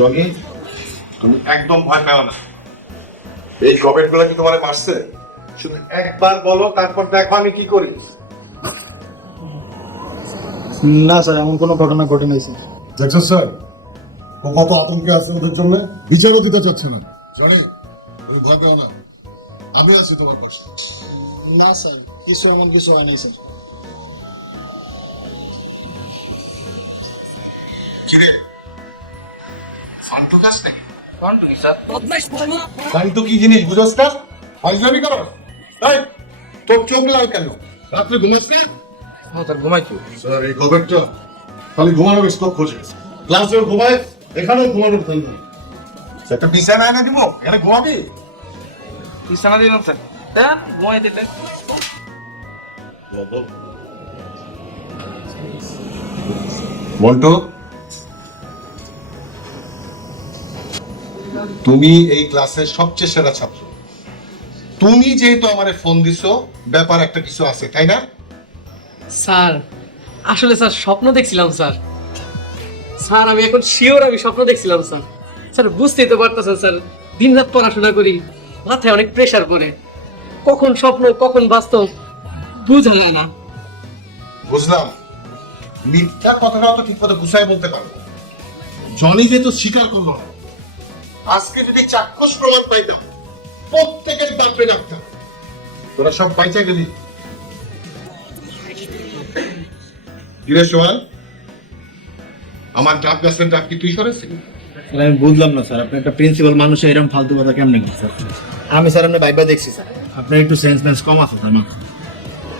Johnny, তুমি একদম ভয় পেও না। এই গবেট গুলা কি তোমার মারছে? শুধু একবার বলো, তারপর দেখো আমি কি করি। না স্যার, এমন কোনো ঘটনা ঘটে নাই স্যার। দেখছো স্যার, ও কত আতঙ্কে আছে ওদের জন্য, বিচারও দিতে চাচ্ছে না। জানি তুমি ভয় পেও না, আমি আছি তোমার পাশে। না স্যার, এমন কিছু হয় নাই স্যার। কিরে, ফান্টু গাছ নাকি? ফান্টু কি জিনিস বুঝোস না? ফাইজলামি করো। এই, তোর চোখ লাল কেন? রাত্রে ঘুমাস না? স্যার, এই গবেটটা খালি ঘুমানোর স্কোপ খোঁজে। ক্লাসেও ঘুমায়, এখানেও ঘুমানোর ধান্দা। একটা বিছানা এনে দিব, এখানে ঘুমাবি। বিছানা দিলাম স্যার, দেন ঘুমাই দিলে। মন্টু, তুমি এই ক্লাসের সবচেয়ে সেরা ছাত্র। তুমি যেহেতু আমারে ফোন দিছো, ব্যাপার একটা কিছু আছে, তাই না? স্যার আসলে স্যার স্বপ্ন দেখছিলাম স্যার। স্যার আমি এখন শিওর আমি স্বপ্ন দেখছিলাম স্যার। স্যার বুঝতেই তো পারতেছেন স্যার, দিন রাত পড়াশোনা করি, মাথায় অনেক প্রেশার পড়ে, কখন স্বপ্ন কখন বাস্তব বোঝা যায় না। বুঝলাম, মিথ্যা কথাটা তো ঠিক মতো গুছাই বলতে পারো। জনি যেহেতু স্বীকার করলো না, আজকে যদি চাক্ষুষ প্রমাণ পাইতাম, প্রত্যেকের বাপরে রাখতাম। তোরা সব বাইচা গেলি। কিরে সোহান, আমার ডাব গাছের ডাব কি তুই সরেছিলি? আমি বুঝলাম না স্যার, আপনি একটা প্রিন্সিপাল মানুষ এরকম ফালতু কথা কেমনে করেন স্যার? আমি স্যার আপনার ভাইবা দেখছি স্যার, আপনার একটু সেন্স কম আছে স্যার।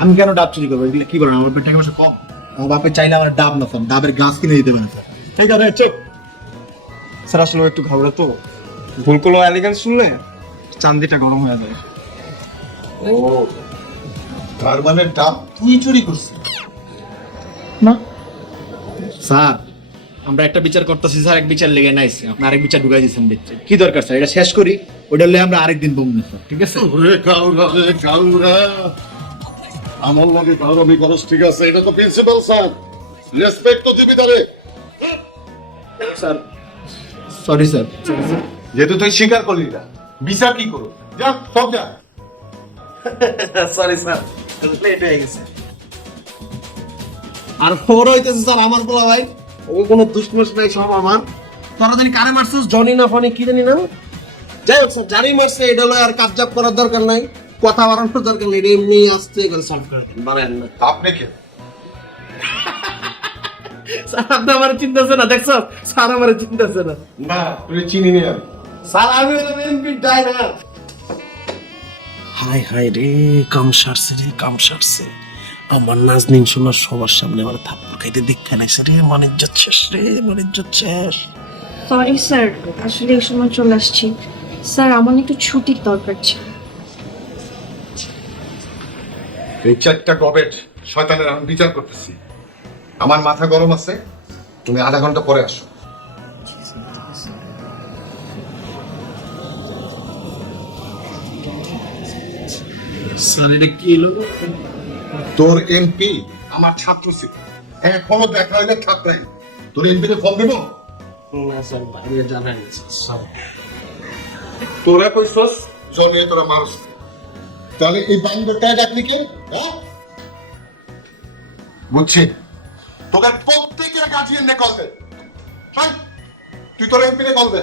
আমি কেন ডাব চুরি করবো? এগুলো কি করেন? আমার টাকা পয়সা কম, আমার বাপে চাইলে আমার ডাব না স্যার, ডাবের গাছ কিনে দিতে পারেন স্যার। ঠিক আছে চুপ। স্যার আসলে একটু ঘাবড়া তো, ভুল কোনো এলিগেন্স শুনলে চান্দিটা গরম হয়ে যায়। ও, তার মানে ডাব তুই চুরি করছিস? না স্যার, আমরা একটা বিচার করতেছি স্যার, এক বিচার লেগে নাইছে, আপনি আরেক বিচার ঢুকাই দিয়েছেন। দেখছে কি দরকার স্যার, এটা শেষ করি, ওটা হলে আমরা আরেকদিন বমবো স্যার, ঠিক আছে? ওরে কাউরা রে কাউরা, আমার লাগে কাউরামি করস, ঠিক আছে? এটা তো প্রিন্সিপাল স্যার, রেসপেক্ট তো দিবি তারে। Sir sorry sir. যেহেতু তুই স্বীকার করলি না, বিচার কি করো? যা, সব যা। সরি স্যার, লেট হয়ে গেছে। আর ফোর হইতেছে স্যার আমার পোলা ভাই, ও কোনো দুষ্মস নাই, সব আমার। তোরা জানি কারে মারছিস, জনি না ফনি কি জানি না। যাই হোক স্যার, জানি মারছে, এটা হলো আর কাপজাপ করার দরকার নাই, কথা বাড়ানোর দরকার নেই, এটা এমনি আসতে এখানে সলভ করে দেন, বানায় না। আপনি কে? স্যার আপনি আমার চিন্তাছে না, দেখছো স্যার আমার চিন্তাছে না। না, তুই চিনি নি আমি। স্যার আমি এমপি ডাইনার। হাই হাই রে, কাম সারছে রে, কাম সারছে। আমার নাজনীন শোনার সবার সামনে আমার থাপ্পড় খাইতে দীক্ষা নাইছে রে, মানিজ্জত শেষ রে, মানিজ্জত শেষ। সরি স্যার, আসলে এই সময় চলে আসছি। স্যার আমার একটু ছুটির দরকার ছিল। এই চারটা গবেট শয়তানের আমি বিচার করতেছি। আমার মাথা গরম আছে, তুমি আধা ঘন্টা পরে আসো। স্যার এটা কি হলো? তোর এমপি আমার ছাত্র ছিল, এখনো দেখা হইলে থাকলাই। তোর এমপি তে ফোন দেব? না স্যার, বাইরে জানাই গেছে স্যার। তোরা কইছস জনে তোরা মানুষ, তাহলে এই বান্দরটা ডাকলি কে? হ্যাঁ, বুঝছি। তোকে প্রত্যেকের গার্জিয়ান নে কল দে। তুই তোর এমপি নে কল দে।